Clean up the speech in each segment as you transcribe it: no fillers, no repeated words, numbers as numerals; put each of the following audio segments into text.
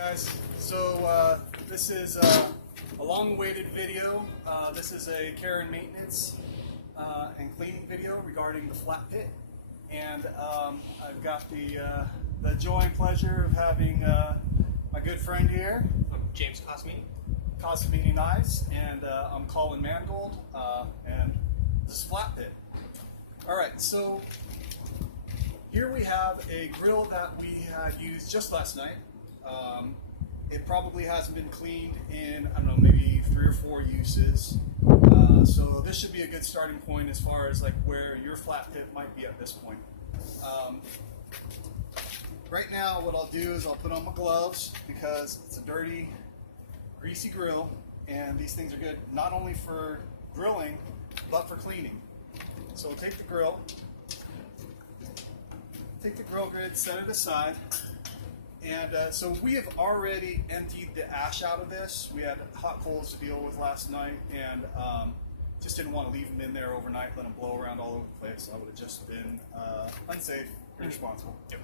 Guys, so this is a long-awaited video. This is a care and maintenance and cleaning video regarding the Flatpit, and I've got the joy and pleasure of having my good friend here. I'm James Costamini Knives, and I'm Colin Mangold, and this is Flatpit. All right, so here we have a grill that we had used just last night. It probably hasn't been cleaned in, I don't know, maybe 3 or 4 uses. So this should be a good starting point as far as like where your flat pit might be at this point. Right now what I'll do is I'll put on my gloves because it's a dirty, greasy grill, and these things are good not only for grilling, but for cleaning. So we'll take the grill grid, set it aside. And so we have already emptied the ash out of this. We had hot coals to deal with last night, and just didn't want to leave them in there overnight, let them blow around all over the place. I would have just been unsafe, irresponsible. Yep.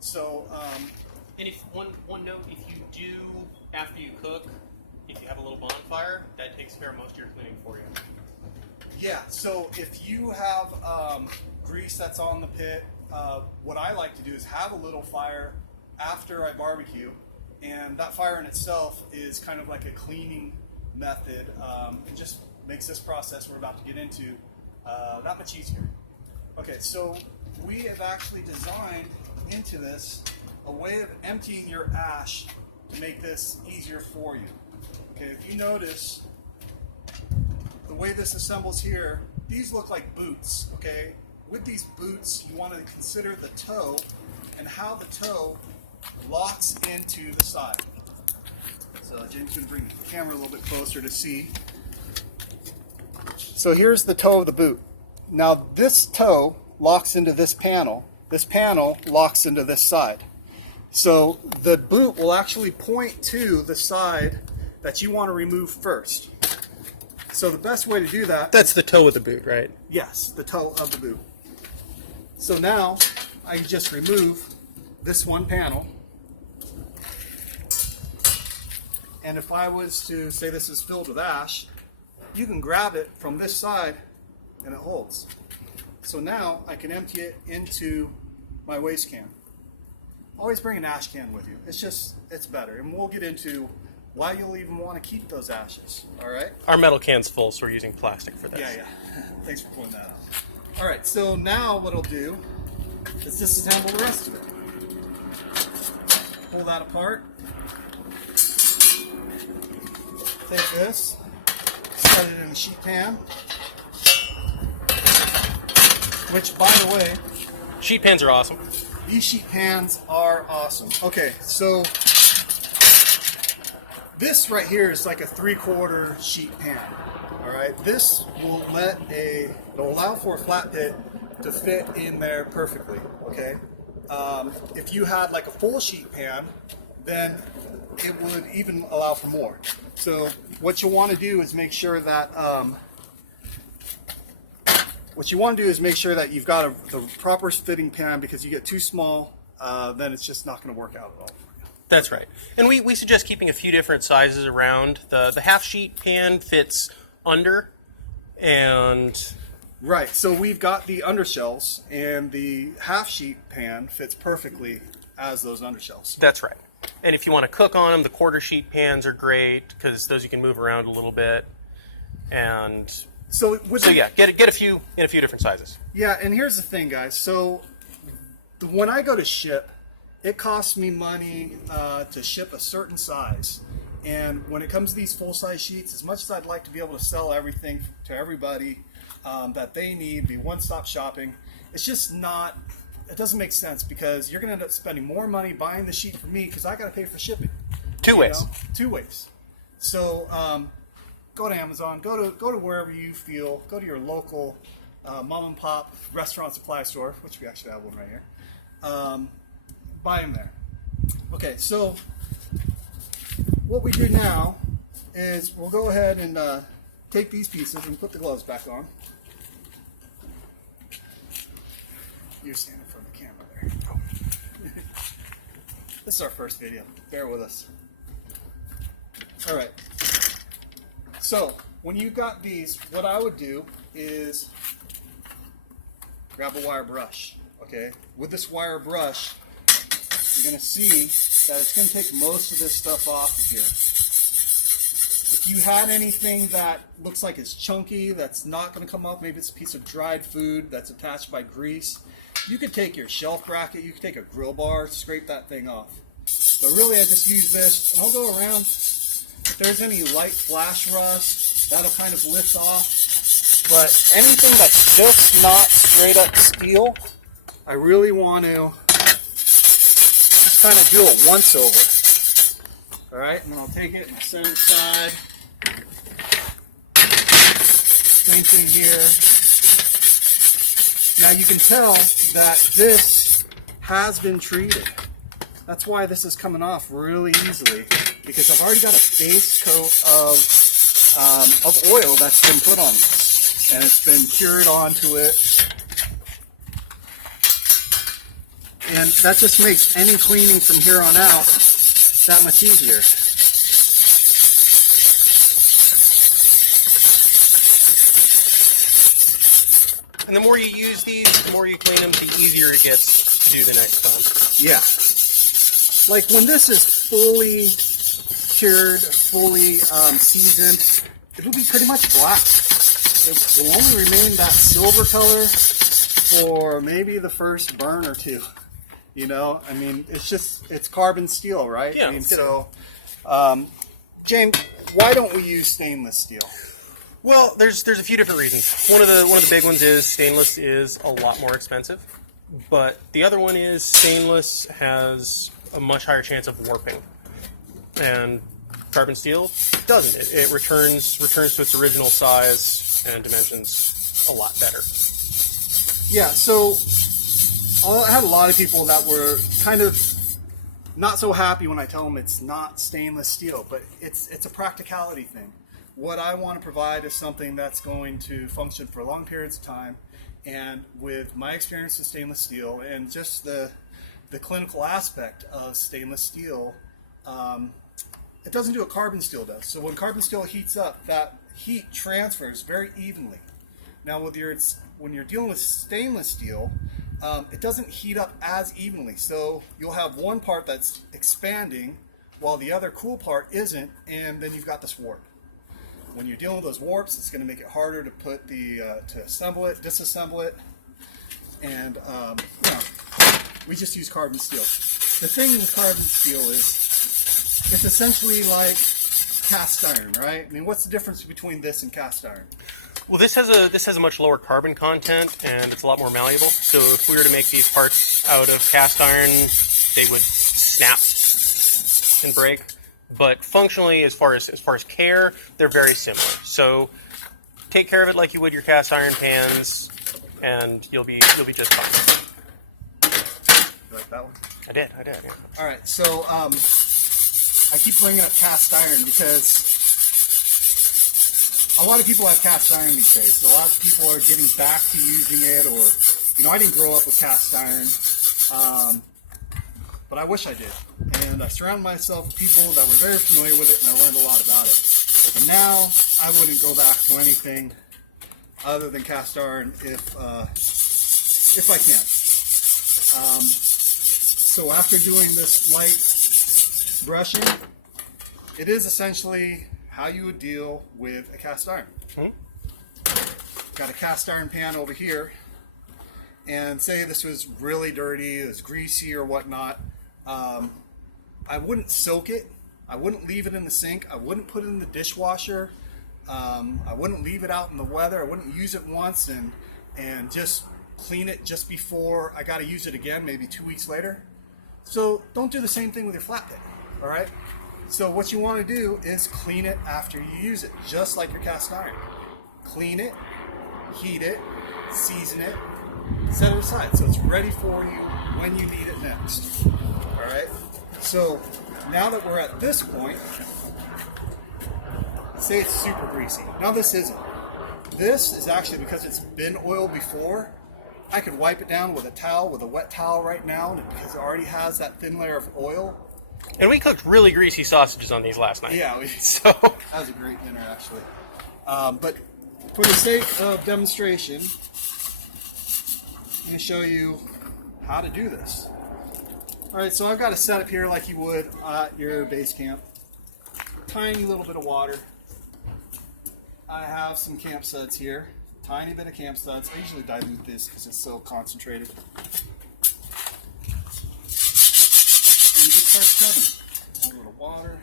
So, and if one note, if you do, after you cook, if you have a little bonfire, that takes care of most of your cleaning for you. Yeah, so if you have grease that's on the pit, what I like to do is have a little fire after I barbecue, and that fire in itself is kind of like a cleaning method. It just makes this process we're about to get into that much easier. Okay, so we have actually designed into this a way of emptying your ash to make this easier for you. Okay, if you notice the way this assembles here, these look like boots. Okay, with these boots you want to consider the toe and how the toe locks into the side. So James is going to bring the camera a little bit closer to see. So here's the toe of the boot. Now this toe locks into this panel. This panel locks into this side. So the boot will actually point to the side that you want to remove first. So the best way to do that... That's the toe of the boot, right? Yes, the toe of the boot. So now I just remove this one panel, and if I was to say this is filled with ash, you can grab it from this side and it holds. So now I can empty it into my waste can. Always bring an ash can with you. It's better, and we'll get into why you'll even want to keep those ashes. All right? Our metal can's full, so we're using plastic for this. Yeah. Thanks for pointing that out. All right, so now what I'll do is disassemble the rest of it. Pull that apart. Take this, set it in a sheet pan, which, by the way, sheet pans are awesome. These sheet pans are awesome. Okay, so this right here is like a 3/4 sheet pan. All right, this will it'll allow for a flat pit to fit in there perfectly. Okay. If you had like a full sheet pan, then it would even allow for more. So what you want to do is make sure that you've got the proper fitting pan, because you get too small, then it's just not going to work out at all for you. That's right. And we suggest keeping a few different sizes around. The half sheet pan fits under, and right, so we've got the undershells, and the half sheet pan fits perfectly as those undershells. That's right. And if you want to cook on them, the 1/4 sheet pans are great because those you can move around a little bit. And so yeah, get a few in a few different sizes. Yeah, and here's the thing, guys. So when I go to ship, it costs me money to ship a certain size. And when it comes to these full-size sheets, as much as I'd like to be able to sell everything to everybody that they need, be one-stop shopping, it's just not, it doesn't make sense, because you're going to end up spending more money buying the sheet for me because I got to pay for shipping. Two ways. Two ways. So go to Amazon, go to wherever you feel, go to your local mom and pop restaurant supply store, which we actually have one right here. Buy them there. Okay, so what we do now is we'll go ahead and take these pieces and put the gloves back on. You're standing in front of the camera there. This is our first video. bear with us. All right. So when you got these, what I would do is grab a wire brush. Okay. With this wire brush, you're going to see that it's going to take most of this stuff off of here. If you had anything that looks like it's chunky, that's not going to come off, maybe it's a piece of dried food that's attached by grease, you could take your shelf bracket, you could take a grill bar, scrape that thing off. But really I just use this, and I'll go around. If there's any light flash rust, that'll kind of lift off. But anything that's just not straight up steel, I really want to just kind of do a once over. Alright, and then I'll take it and I'll set it aside. Same thing here. Now you can tell that this has been treated. That's why this is coming off really easily, because I've already got a base coat of oil that's been put on this, and it's been cured onto it. And that just makes any cleaning from here on out that much easier. And the more you use these, the more you clean them, the easier it gets to do the next time. Yeah. Like when this is fully cured, fully seasoned, it'll be pretty much black. It will only remain that silver color for maybe the first burn or two. You know, I mean, it's carbon steel, right? Yeah. I mean, so, James, why don't we use stainless steel? Well, there's a few different reasons. One of the big ones is stainless is a lot more expensive, but the other one is stainless has a much higher chance of warping, and carbon steel doesn't. It returns to its original size and dimensions a lot better. Yeah. So I had a lot of people that were kind of not so happy when I tell them it's not stainless steel, but it's a practicality thing. What I want to provide is something that's going to function for long periods of time, and with my experience with stainless steel and just the clinical aspect of stainless steel, it doesn't do what carbon steel does. So when carbon steel heats up, that heat transfers very evenly. Now when you're dealing with stainless steel, it doesn't heat up as evenly. So you'll have one part that's expanding while the other cool part isn't, and then you've got this warp. When you're dealing with those warps, it's going to make it harder to put to assemble it, disassemble it, and we just use carbon steel. The thing with carbon steel is it's essentially like cast iron, right? I mean, what's the difference between this and cast iron? Well, this has a much lower carbon content, and it's a lot more malleable. So if we were to make these parts out of cast iron, they would snap and break. But functionally, as far as care, they're very similar. So take care of it like you would your cast iron pans, and you'll be just fine. You like that one? I did. Yeah. All right. So I keep bringing up cast iron because a lot of people have cast iron these days. So a lot of people are getting back to using it, or I didn't grow up with cast iron. But I wish I did. And I surrounded myself with people that were very familiar with it, and I learned a lot about it. And now I wouldn't go back to anything other than cast iron if I can. So after doing this light brushing, it is essentially how you would deal with a cast iron. Got a cast iron pan over here, and say this was really dirty, it was greasy or whatnot. I wouldn't soak it. I wouldn't leave it in the sink. I wouldn't put it in the dishwasher. I wouldn't leave it out in the weather. I wouldn't use it once and just clean it just before I got to use it again, maybe 2 weeks later. So don't do the same thing with your flatpit, all right? So what you want to do is clean it after you use it, just like your cast iron. Clean it, heat it, season it, set it aside so it's ready for you when you need it next. All right. So now that we're at this point, say it's super greasy. Now this isn't. This is actually, because it's been oiled before, I could wipe it down with a towel, with a wet towel right now, and because it already has that thin layer of oil, And we cooked really greasy sausages on these last night. Yeah, So that was a great dinner, actually. But for the sake of demonstration, I'm going to show you how to do this. All right, so I've got a setup here like you would at your base camp. Tiny little bit of water. I have some camp suds here. Tiny bit of camp suds. I usually dilute this because it's so concentrated. And you can start stuffing. A little water.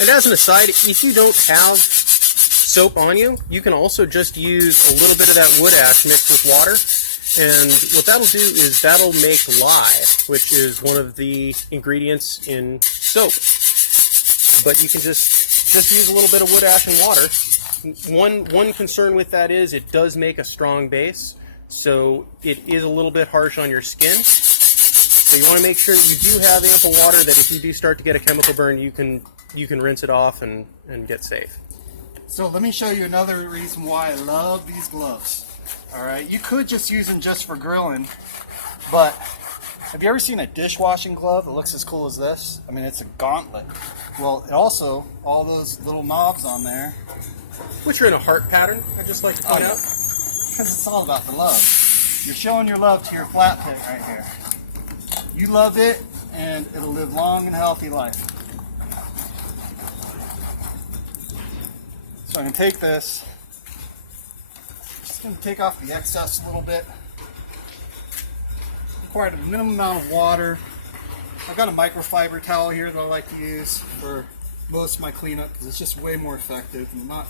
And as an aside, if you don't have soap on you, you can also just use a little bit of that wood ash mixed with water. And what that'll do is that'll make lye, which is one of the ingredients in soap. But you can just use a little bit of wood ash and water. One concern with that is it does make a strong base, so it is a little bit harsh on your skin. So you want to make sure that you do have ample water, that if you do start to get a chemical burn, you can rinse it off and get safe. So let me show you another reason why I love these gloves. All right, you could just use them just for grilling, but have you ever seen a dishwashing glove that looks as cool as this? I mean, it's a gauntlet. Well, it also, all those little knobs on there. Which are in a heart pattern, I just like to point out. Because it's all about the love. You're showing your love to your Flatpit right here. You love it, and it'll live long and healthy life. So I'm going to take this. Just going to take off the excess a little bit. Required a minimum amount of water. I've got a microfiber towel here that I like to use for most of my cleanup because it's just way more effective. I'm not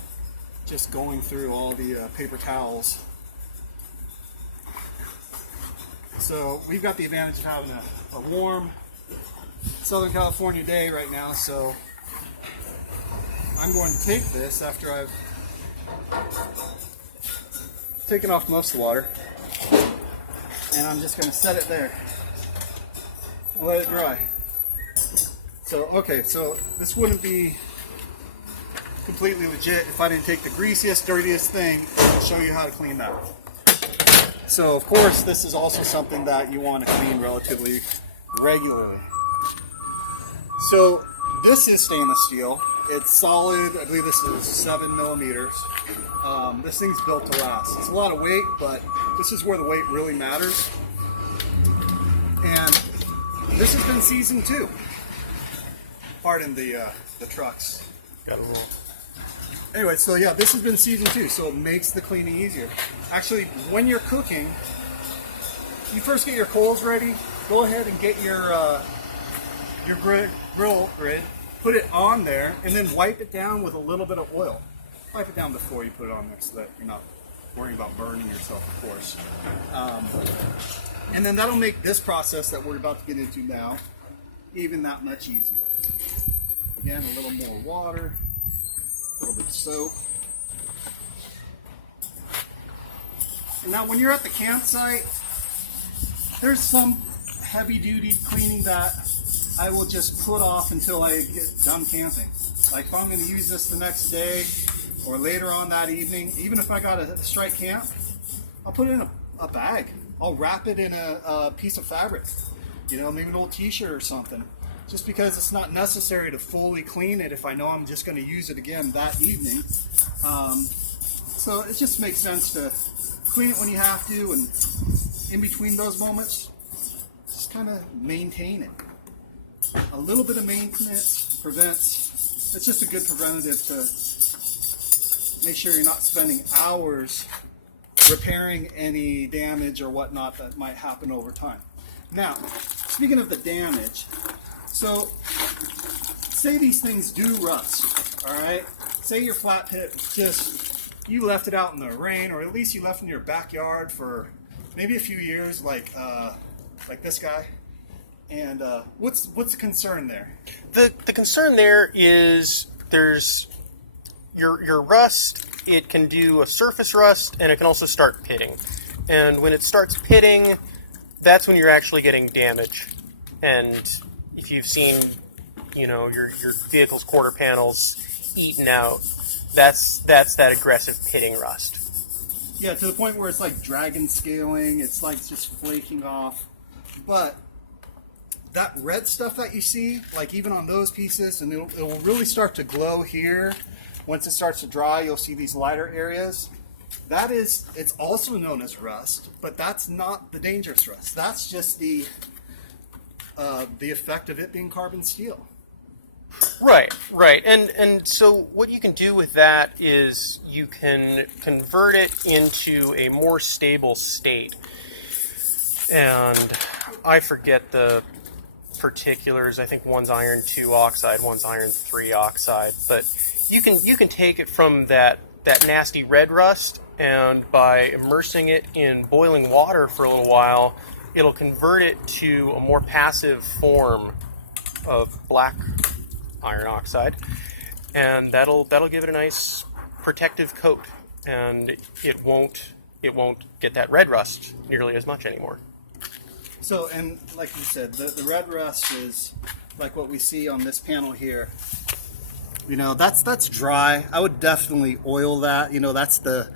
just going through all the paper towels. So we've got the advantage of having a warm Southern California day right now, so I'm going to take this after I've taken off most of the water, and I'm just going to set it there and let it dry. So, okay, so this wouldn't be completely legit if I didn't take the greasiest, dirtiest thing and show you how to clean that. So, of course, this is also something that you want to clean relatively regularly. So, this is stainless steel. It's solid. I believe this is 7 millimeters. This thing's built to last. It's a lot of weight, but this is where the weight really matters. And this has been seasoned too. Pardon the trucks. Got a roll. Anyway, so yeah, this has been seasoned too, so it makes the cleaning easier. Actually, when you're cooking, you first get your coals ready. Go ahead and get your grill grid, put it on there, and then wipe it down with a little bit of oil. Wipe it down before you put it on there so that you're not worrying about burning yourself, of course. And then that'll make this process that we're about to get into now even that much easier. Again, a little more water. A little bit of soap. And now when you're at the campsite, there's some heavy duty cleaning that I will just put off until I get done camping. Like if I'm going to use this the next day or later on that evening, even if I got a strike camp, I'll put it in a bag. I'll wrap it in a piece of fabric, you know, maybe an old t-shirt or something. Just because it's not necessary to fully clean it if I know I'm just going to use it again that evening. So it just makes sense to clean it when you have to, and in between those moments, just kind of maintain it. A little bit of maintenance prevents, it's just a good preventative to make sure you're not spending hours repairing any damage or whatnot that might happen over time. Now, speaking of the damage, so say these things do rust, all right? Say your flat pit just, you left it out in the rain, or at least you left it in your backyard for maybe a few years, like this guy. And what's the concern there? The concern there is there's your rust. It can do a surface rust, and it can also start pitting. And when it starts pitting, that's when you're actually getting damage. And if you've seen, you know, your vehicle's quarter panels eaten out, that's that aggressive pitting rust. Yeah, to the point where it's like dragon scaling, it's like just flaking off. But that red stuff that you see, like even on those pieces, and it will really start to glow here. Once it starts to dry, you'll see these lighter areas. That is, it's also known as rust, but that's not the dangerous rust. That's just the effect of it being carbon steel. Right, right. And so what you can do with that is you can convert it into a more stable state. And I forget the particulars. I think one's iron 2 oxide, one's iron 3 oxide. But you can take it from that nasty red rust, and by immersing it in boiling water for a little while, it'll convert it to a more passive form of black iron oxide, and that'll give it a nice protective coat, and it won't get that red rust nearly as much anymore. So, and like you said, the red rust is like what we see on this panel here. You know, that's dry. I would definitely oil that. You know, that's the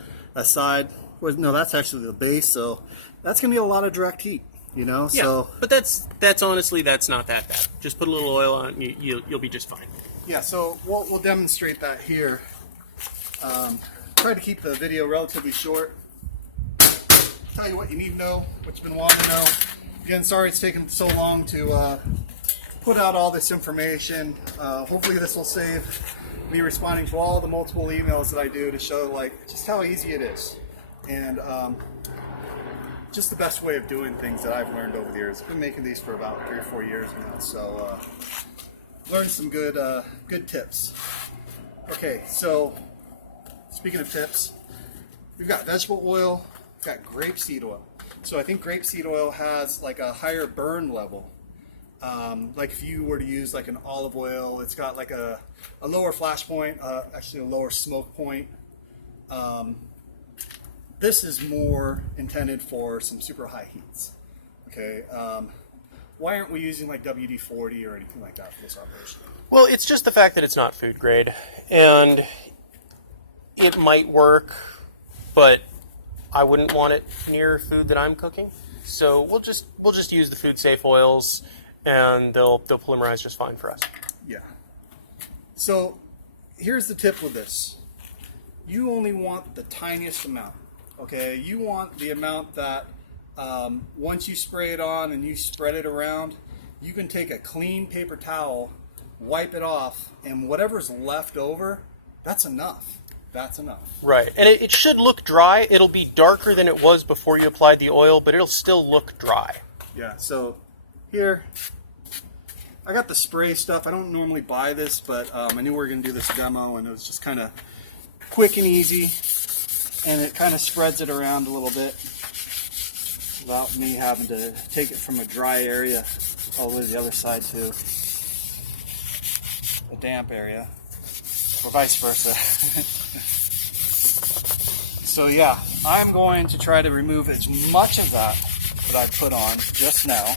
side. No, that's actually the base. So that's gonna be a lot of direct heat. You know, yeah, so but that's honestly that's not that bad. Just put a little oil on, you'll be just fine. Yeah, so we'll demonstrate that here. Try to keep the video relatively short. Tell you what you need to know, what you've been wanting to know. Again, sorry it's taken so long to put out all this information. Hopefully this will save me responding to all the multiple emails that I do to show like just how easy it is. And just the best way of doing things that I've learned over the years. I've been making these for about 3 or 4 years now, so learned some good tips. Okay, so speaking of tips, we've got vegetable oil, we've got grapeseed oil. So I think grapeseed oil has like a higher burn level. Like if you were to use like an olive oil, it's got like a lower flash point, actually a lower smoke point. This is more intended for some super high heats. Okay, why aren't we using like WD-40 or anything like that for this operation? Well, it's just the fact that it's not food grade, and it might work, but I wouldn't want it near food that I'm cooking. So we'll just use the food safe oils, and they'll polymerize just fine for us. Yeah. So here's the tip with this: you only want the tiniest amount. Okay, you want the amount that once you spray it on and you spread it around, you can take a clean paper towel, wipe it off, and whatever's left over, that's enough. That's enough. Right, and it should look dry. It'll be darker than it was before you applied the oil, but it'll still look dry. Yeah, so here, I got the spray stuff. I don't normally buy this, but I knew we were going to do this demo, and it was just kind of quick and easy. And it kind of spreads it around a little bit without me having to take it from a dry area all the way to the other side to a damp area, or vice versa. So yeah, I'm going to try to remove as much of that I put on just now,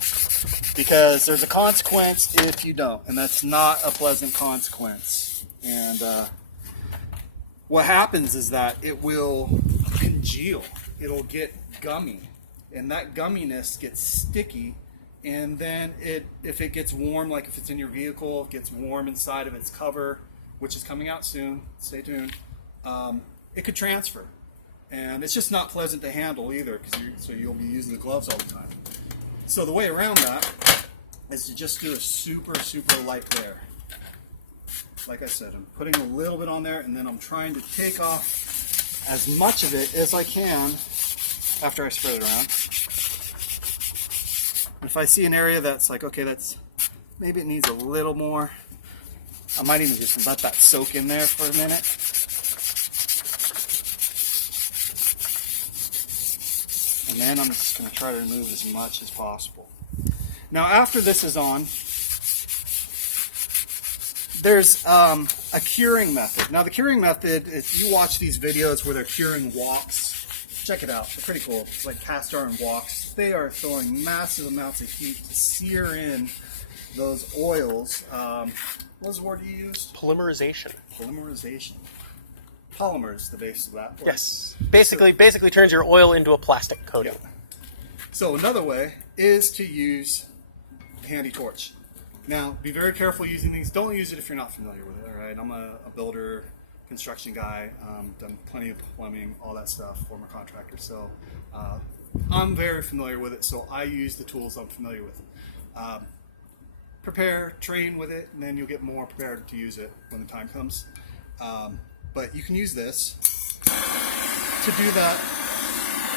because there's a consequence if you don't, and that's not a pleasant consequence. And what happens is that it will congeal. It'll get gummy, and that gumminess gets sticky. And then if it gets warm, like if it's in your vehicle, it gets warm inside of its cover, which is coming out soon. Stay tuned. It could transfer, and it's just not pleasant to handle either, so you'll be using the gloves all the time. So the way around that is to just do a super light layer. Like I said, I'm putting a little bit on there, and then I'm trying to take off as much of it as I can after I spread it around. If I see an area that's like, okay, maybe it needs a little more, I might even just let that soak in there for a minute. And then I'm just going to try to remove as much as possible. Now after this is on, there's a curing method. Now the curing method, if you watch these videos where they're curing woks, check it out. They're pretty cool. It's like cast iron woks. They are throwing massive amounts of heat to sear in those oils. What was the word you used? Polymerization. Polymerization. polymer is the base of that. Yes. Basically turns your oil into a plastic coating. Yeah. So another way is to use a handy torch. Now, be very careful using these. Don't use it if you're not familiar with it, all right? I'm a builder, construction guy, done plenty of plumbing, all that stuff, former contractor. So I'm very familiar with it, so I use the tools I'm familiar with. Prepare, train with it, and then you'll get more prepared to use it when the time comes. But you can use this to do that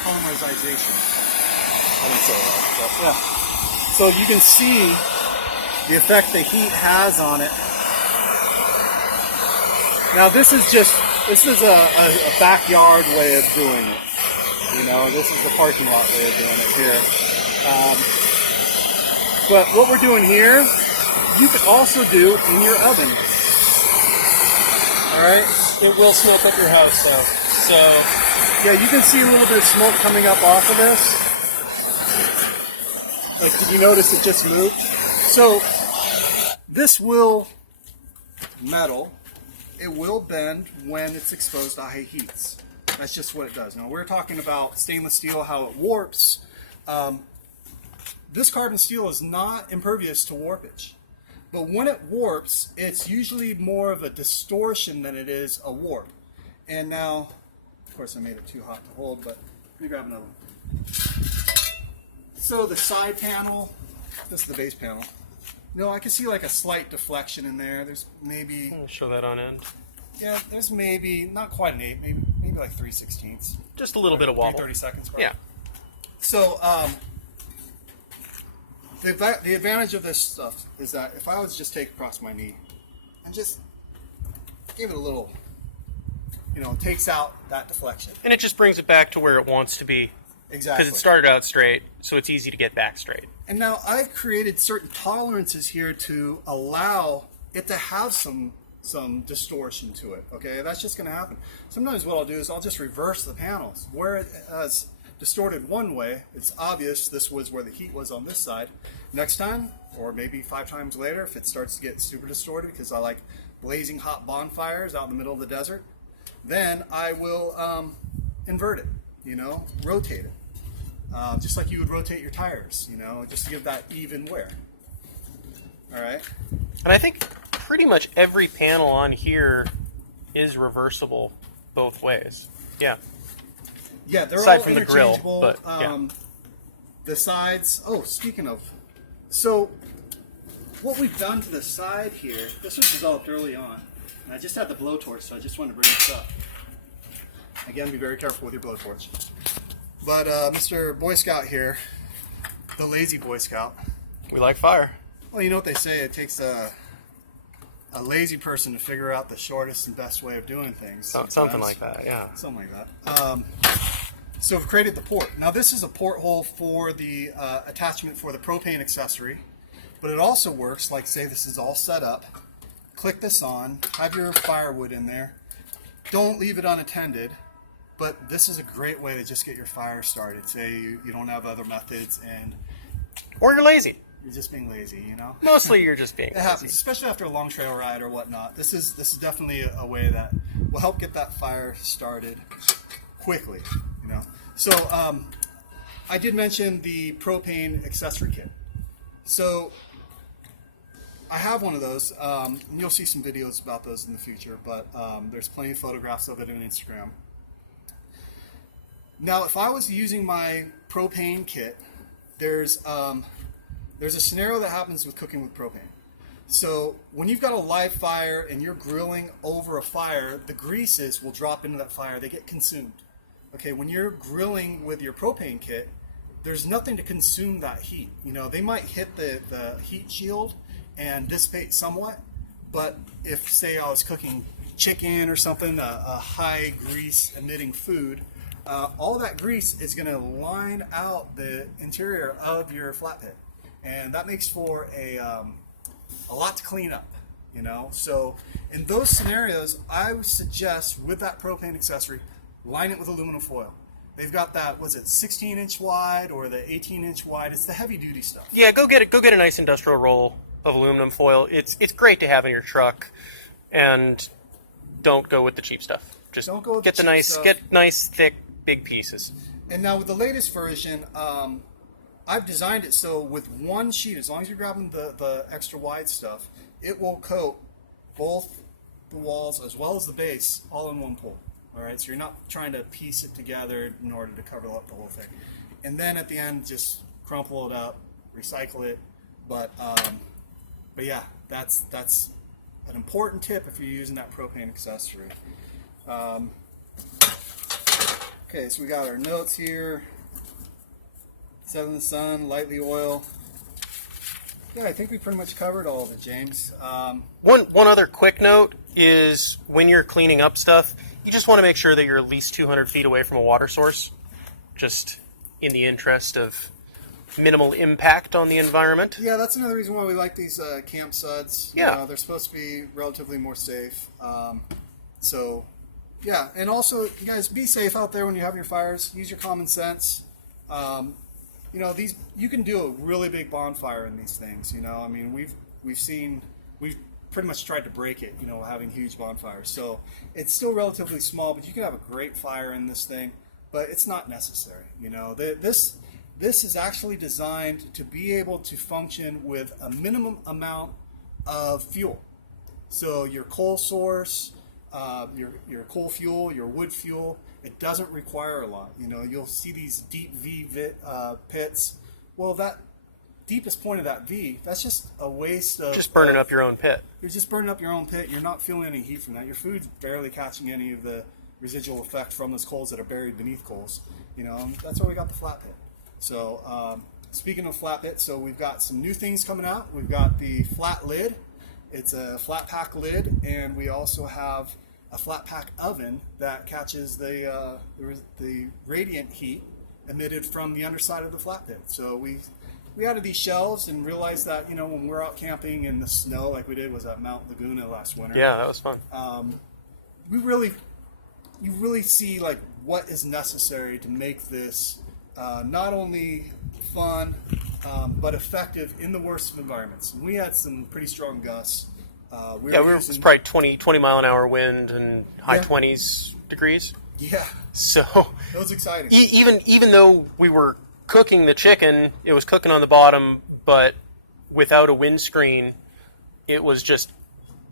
polymerization. I didn't say that, but yeah. So you can see the effect the heat has on it. Now this is a backyard way of doing it. You know, this is the parking lot way of doing it here. But what we're doing here, you could also do in your oven. All right. It will smoke up your house, though. So yeah, you can see a little bit of smoke coming up off of this. Like, did you notice it just moved? So this metal, it will bend when it's exposed to high heats. That's just what it does. Now we're talking about stainless steel, how it warps. This carbon steel is not impervious to warpage. But when it warps, it's usually more of a distortion than it is a warp. And now, of course I made it too hot to hold, but let me grab another one. So the side panel, this is the base panel. No, I can see like a slight deflection in there. There's maybe... show that on end. Yeah, there's maybe, not quite an 8, maybe like 3/16. Just a little bit of wobble. 30 seconds. Probably. Yeah. So, the advantage of this stuff is that if I was just take across my knee and just give it a little, you know, it takes out that deflection. And it just brings it back to where it wants to be. Exactly. Because it started out straight, so it's easy to get back straight. And now I've created certain tolerances here to allow it to have some distortion to it. Okay, that's just going to happen. Sometimes what I'll do is I'll just reverse the panels. Where it has distorted one way, it's obvious this was where the heat was on this side. Next time, or maybe 5 times later, if it starts to get super distorted because I like blazing hot bonfires out in the middle of the desert, then I will invert it, you know, rotate it. Just like you would rotate your tires, you know, just to give that even wear. All right. And I think pretty much every panel on here is reversible both ways. Yeah. Yeah, they're aside all from the grill, interchangeable. but yeah. The sides. Oh, speaking of, so what we've done to the side here, this was developed early on, and I just had the blowtorch, so I just wanted to bring this up. Again, be very careful with your blowtorch. But Mr. Boy Scout here, the lazy Boy Scout. We like fire. Well, you know what they say, it takes a lazy person to figure out the shortest and best way of doing things. Something like that, yeah. Something like that. So we've created the port. Now this is a porthole for the attachment for the propane accessory, but it also works like, say this is all set up. Click this on, have your firewood in there. Don't leave it unattended. But this is a great way to just get your fire started. Say you don't have other methods and... Or you're lazy. You're just being lazy, you know? Mostly you're just being It lazy. happens, especially after a long trail ride or whatnot. This is definitely a way that will help get that fire started quickly, you know? So I did mention the Propane Accessory Kit. So I have one of those. And you'll see some videos about those in the future, but there's plenty of photographs of it on Instagram. Now, if I was using my propane kit, there's a scenario that happens with cooking with propane. So when you've got a live fire and you're grilling over a fire, the greases will drop into that fire. They get consumed. Okay, when you're grilling with your propane kit, there's nothing to consume that heat. You know, they might hit the heat shield and dissipate somewhat, but if, say, I was cooking chicken or something, a high grease emitting food, all that grease is going to line out the interior of your flat pit, and that makes for a lot to clean up, you know. So in those scenarios, I would suggest with that propane accessory, line it with aluminum foil. They've got that, was it 16-inch wide or the 18-inch wide? It's the heavy-duty stuff. Yeah, go get a nice industrial roll of aluminum foil. It's great to have in your truck, and don't go with the cheap stuff. Just Don't go with get the the cheap nice, stuff. get nice, thick, big pieces. And now with the latest version, I've designed it so with one sheet, as long as you're grabbing the extra wide stuff, it will coat both the walls as well as the base all in one pull. All right, so you're not trying to piece it together in order to cover up the whole thing. And then at the end, just crumple it up, recycle it. But yeah, that's an important tip if you're using that propane accessory. Okay, so we got our notes here. Set in the sun, lightly oil. Yeah, I think we pretty much covered all of it, James. One other quick note is when you're cleaning up stuff, you just want to make sure that you're at least 200 feet away from a water source, just in the interest of minimal impact on the environment. Yeah, that's another reason why we like these camp suds. Yeah. You know, they're supposed to be relatively more safe. So, yeah, and also, you guys, be safe out there when you have your fires. Use your common sense. You know, these, you can do a really big bonfire in these things. You know, I mean, we've pretty much tried to break it. You know, having huge bonfires. So it's still relatively small, but you can have a great fire in this thing. But it's not necessary. You know, this is actually designed to be able to function with a minimum amount of fuel. So your coal source, your coal fuel, your wood fuel, it doesn't require a lot. You know, you'll see these deep V pits. Well, that deepest point of that V, that's just a waste of... Just burning up your own pit. You're just burning up your own pit. You're not feeling any heat from that. Your food's barely catching any of the residual effect from those coals that are buried beneath coals. You know, and that's why we got the flat pit. So, speaking of flat pit, so we've got some new things coming out. We've got the flat lid. It's a flat pack lid, and we also have a flat pack oven that catches the radiant heat emitted from the underside of the flat pit. So we added these shelves and realized that, you know, when we're out camping in the snow like we did was at Mount Laguna last winter. Yeah, that was fun. You really see like what is necessary to make this not only fun but effective in the worst of environments. We had some pretty strong gusts. It was probably 20 mile an hour wind and high 20s degrees. Yeah. So it was exciting. Even though we were cooking the chicken, it was cooking on the bottom, but without a windscreen, it was just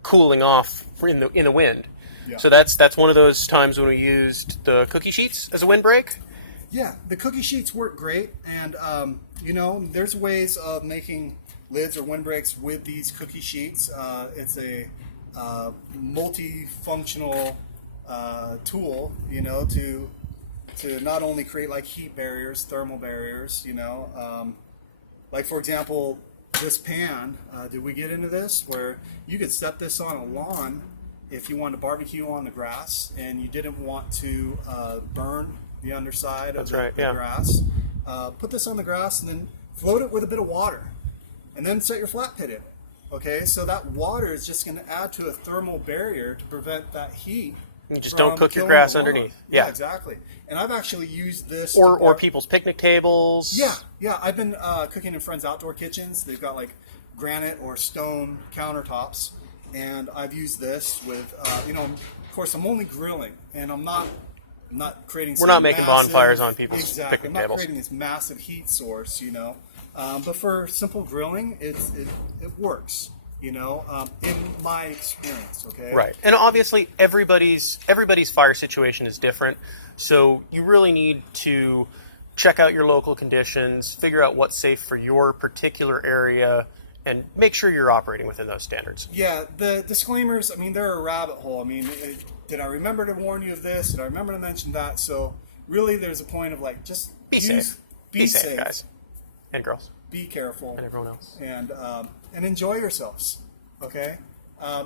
cooling off in the wind. Yeah. So that's one of those times when we used the cookie sheets as a windbreak. Yeah, the cookie sheets work great, and you know, there's ways of making lids or windbreaks with these cookie sheets. It's a multifunctional tool, you know, to not only create like heat barriers, thermal barriers, you know, like for example, this pan. Did we get into this where you could set this on a lawn if you wanted to barbecue on the grass and you didn't want to burn the underside of the grass? Put this on the grass and then float it with a bit of water. And then set your flat pit in. Okay, so that water is just going to add to a thermal barrier to prevent that heat. You just don't cook your grass underneath. Yeah, exactly. And I've actually used this. Or people's picnic tables. Yeah. I've been cooking in friends' outdoor kitchens. They've got like granite or stone countertops, and I've used this with, you know, of course, I'm only grilling, and I'm not creating. We're not making bonfires on people's picnic I'm not tables. creating this massive heat source, you know. But for simple grilling, it works, you know, in my experience, okay? Right. And obviously everybody's fire situation is different, so you really need to check out your local conditions, figure out what's safe for your particular area, and make sure you're operating within those standards. Yeah, the disclaimers, I mean, they're a rabbit hole. I mean, did I remember to warn you of this? Did I remember to mention that? So really there's a point of like, just be safe. Be safe, guys. And girls. Be careful. And everyone else. And enjoy yourselves. Okay?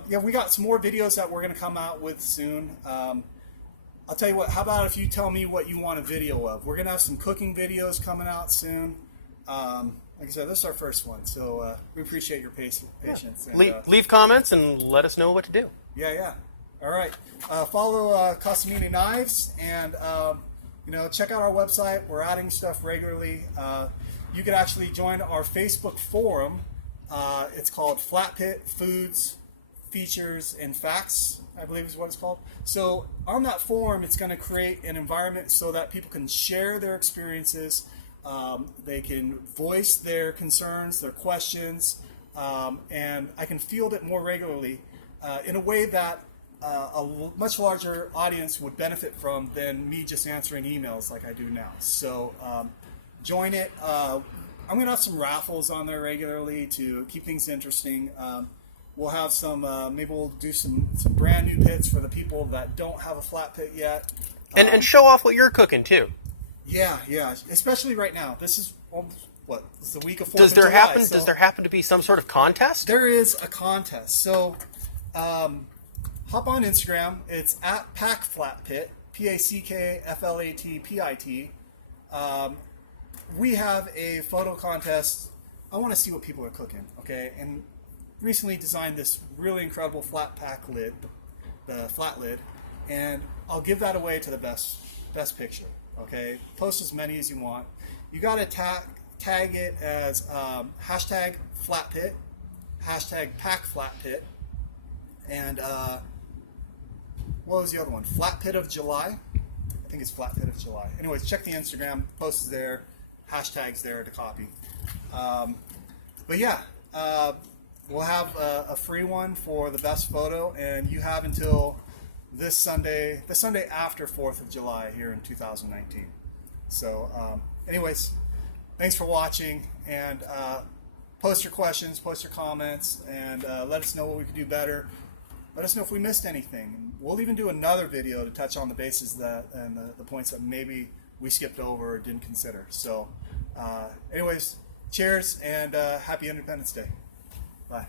Yeah, we got some more videos that we're going to come out with soon. I'll tell you what, how about if you tell me what you want a video of? We're going to have some cooking videos coming out soon. Like I said, this is our first one, so we appreciate your patience. Yeah. And, leave comments and let us know what to do. Yeah. All right. Follow Casamine Knives, and you know, check out our website. We're adding stuff regularly. You could actually join our Facebook forum. It's called Flatpit Foods features and facts, I believe is what it's called. So on that forum, it's going to create an environment so that people can share their experiences. They can voice their concerns, their questions, and I can field it more regularly in a way that much larger audience would benefit from than me just answering emails like I do now. So join it. I'm going to have some raffles on there regularly to keep things interesting. We'll have some, maybe we'll do some brand new pits for the people that don't have a flat pit yet. And show off what you're cooking too. Yeah, especially right now. This is what? This is the week of 4th Does of there July. happen? So Does there happen to be some sort of contest? there is a contest. So hop on Instagram. It's at Pack Flatpit, PACKFLATPIT. We have a photo contest. I want to see what people are cooking. Okay, and recently designed this really incredible flat pack lid, the flat lid, and I'll give that away to the best picture. Okay, post as many as you want. You got to tag it as hashtag flatpit, hashtag pack flatpit, and what was the other one? Flatpit of July. I think it's Flatpit of July. Anyways, check the Instagram. Post is there. Hashtags there to copy. But yeah, we'll have a free one for the best photo, and you have until this Sunday, the Sunday after 4th of July here in 2019. So anyways, thanks for watching, and post your questions, post your comments, and let us know what we could do better. Let us know if we missed anything. We'll even do another video to touch on the bases and the points that maybe we skipped over or didn't consider. So anyways, cheers, and happy Independence Day. Bye.